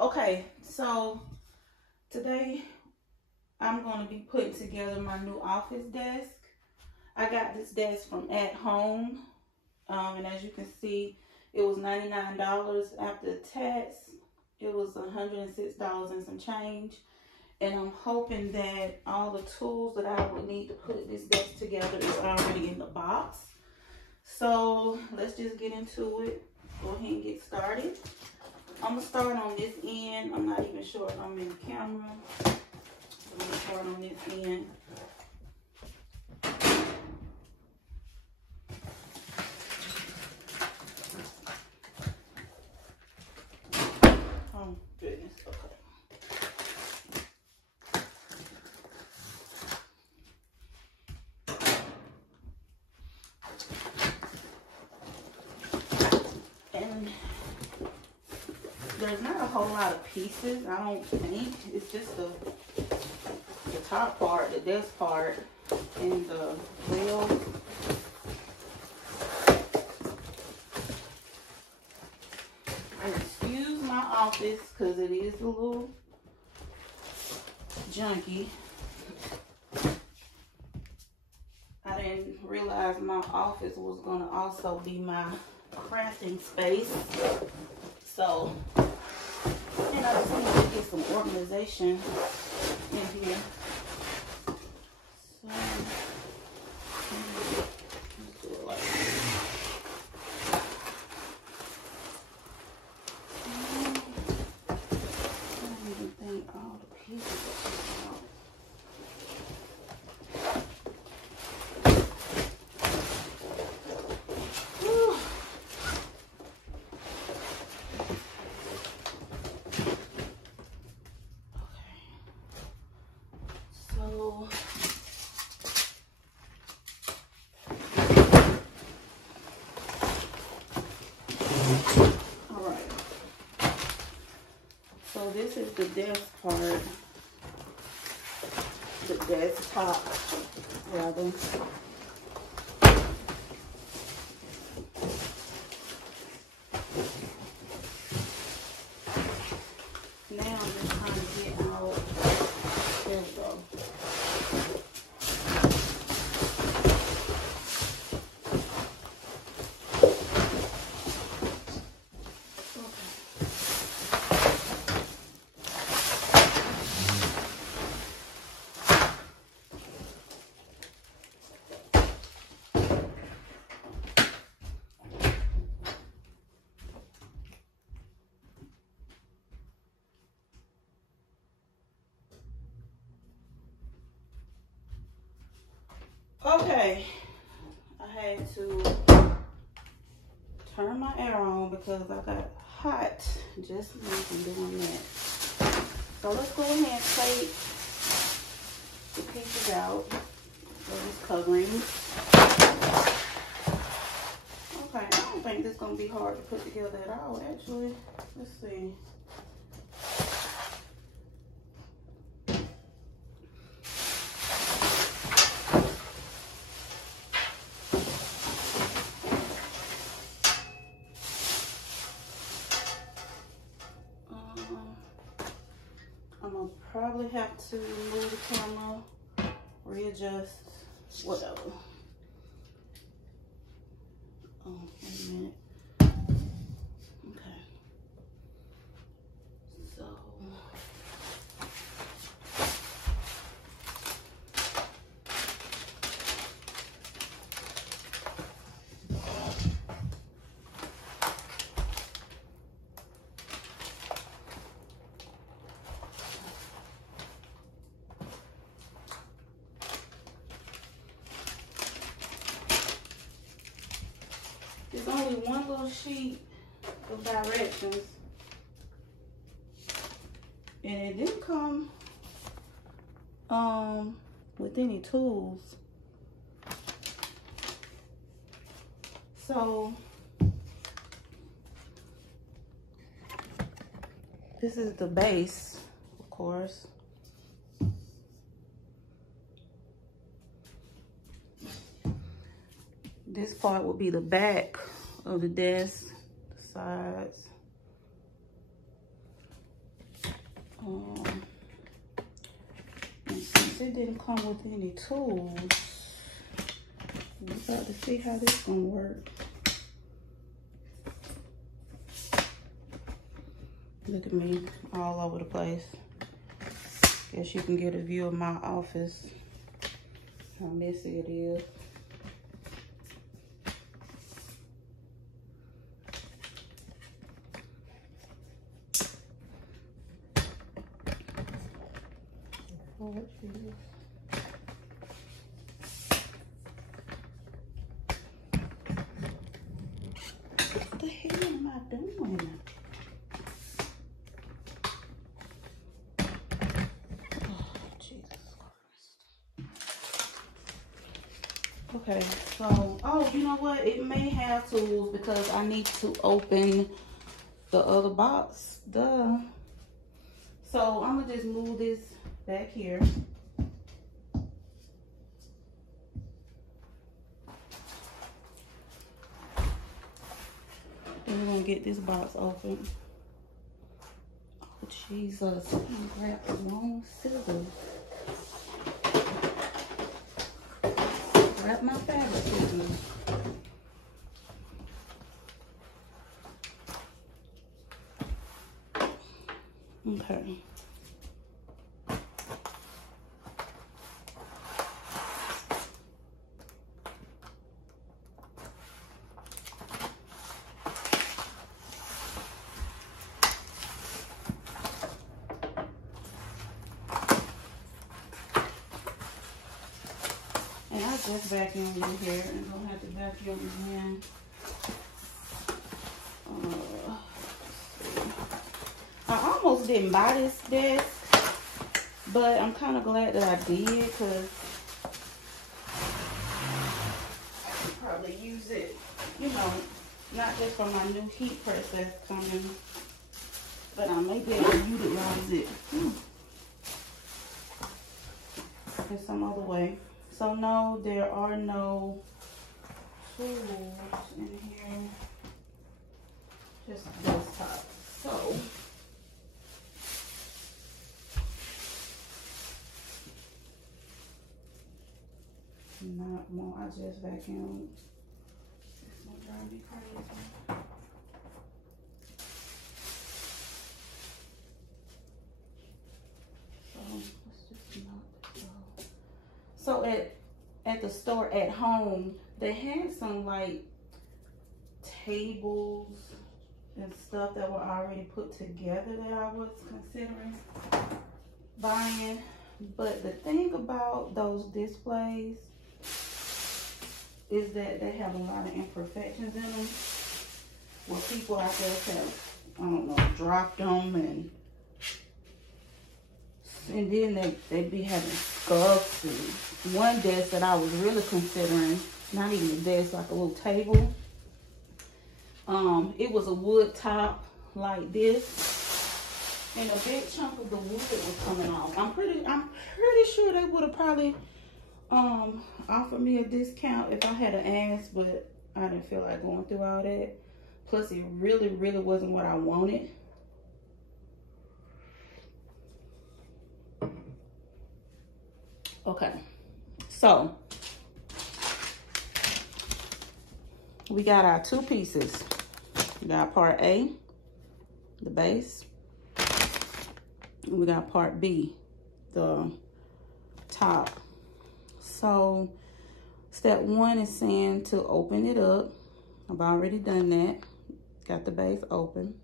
Okay, so today I'm going to be putting together my new office desk. I got this desk from At Home, and as you can see, it was $99 after tax. It was $106 and some change. And I'm hoping that all the tools that I would need to put this desk together is already in the box. So let's just get into it. Go ahead and get started. I'm gonna start on this end. I'm not even sure if I'm in the camera. So I'm gonna start on this end. Oh goodness, okay. And there's not a whole lot of pieces, I don't think. It's just the top part, the desk part, and the wheel. And excuse my office because it is a little junky. I didn't realize my office was going to also be my crafting space. So, and I just need to get some organization in here. So, let's do it like this. I don't even think all the pieces are out. So this is the desk part, the desktop rather. Now I'm just trying to get out. There we go. Okay, I had to turn my air on because I got hot just from doing that. So let's go ahead and take the pieces out of this covering. Okay, I don't think this is going to be hard to put together at all, actually. Let's see. I'm gonna probably have to move the camera, readjust, whatever. Oh, wait a minute. Okay. So. There's only one little sheet of directions, and it didn't come with any tools. So this is the base, of course. This part will be the back of the desk, the sides. it didn't come with any tools. I'm about to see how this gonna work. Look at me all over the place. Guess you can get a view of my office, how messy it is. Oh, Jesus. What the hell am I doing? Okay, so, oh, you know what? It may have tools because I need to open the other box. Duh. So I'm gonna just move this back here. And we're gonna get this box open. Oh, Jesus. I'm gonna grab the wrong scissors. Grab my fabric scissors. Okay. And I just vacuum in here and don't have to vacuum again. I almost didn't buy this desk, but I'm kind of glad that I did because I could probably use it, you know, not just for my new heat press that's coming, but I may be able to utilize it in some other way. So no, there are no tools in here, just desktop. So not more. I just vacuumed. It's gonna drive me crazy. So let's just knock this off. So at the store at home, they had some like tables and stuff that were already put together that I was considering buying. But the thing about those displays is that they have a lot of imperfections in them where people I guess have, I don't know, dropped them and then they be having scuffs. And one desk that I was really considering, not even a desk, like a little table, it was a wood top like this, and a big chunk of the wood was coming off. I'm pretty sure they would have probably offered me a discount if I had asked, but I didn't feel like going through all that. Plus, it really wasn't what I wanted. Okay, so we got our two pieces. We got part A, the base, and we got part B, the top. So step one is saying to open it up. I've already done that. Got the base open.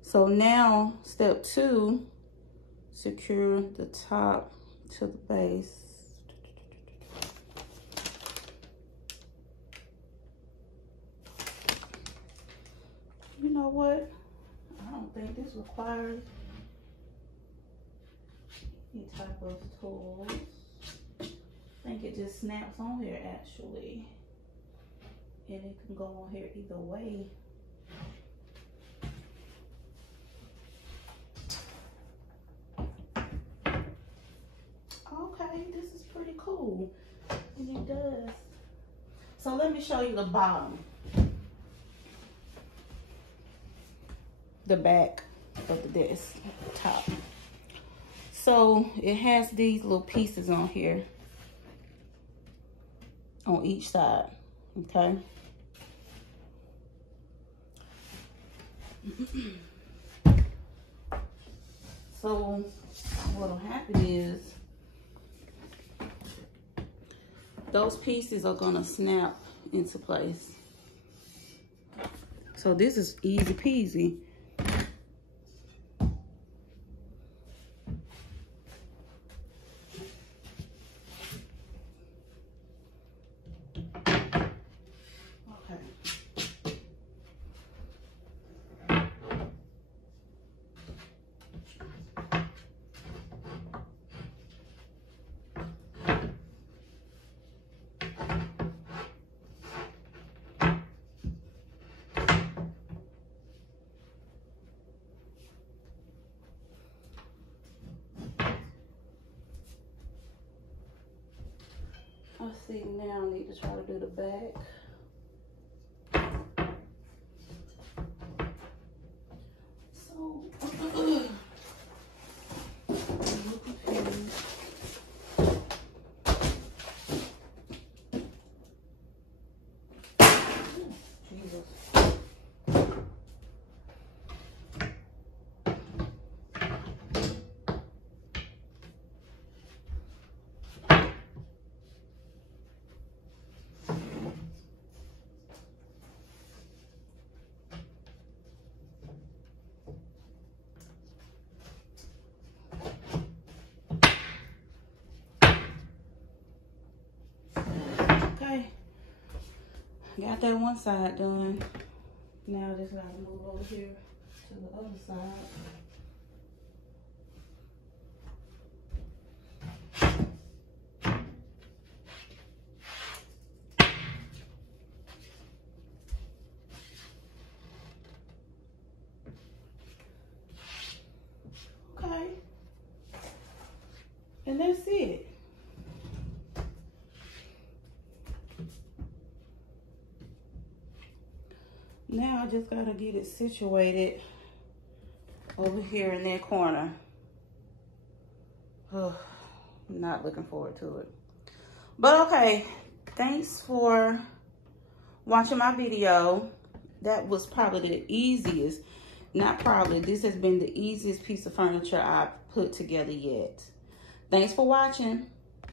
So now step two, secure the top to the base. You know what? I don't think this requires any type of tools. I think it just snaps on here actually. And it can go on here either way. Okay, this is pretty cool. And it does. So let me show you the bottom. The back of the desk, top. So it has these little pieces on here on each side, okay? So what'll happen is those pieces are gonna snap into place. So this is easy peasy. Let's see, now I need to try to do the back. So, I'm a little confused. Jesus. Okay, got that one side done. Now I just gotta move over here to the other side. Okay, and that's it. Now I just gotta get it situated over here in that corner. Oh, I'm not looking forward to it. But okay, thanks for watching my video. That was probably the easiest, not probably, this has been the easiest piece of furniture I've put together yet. Thanks for watching.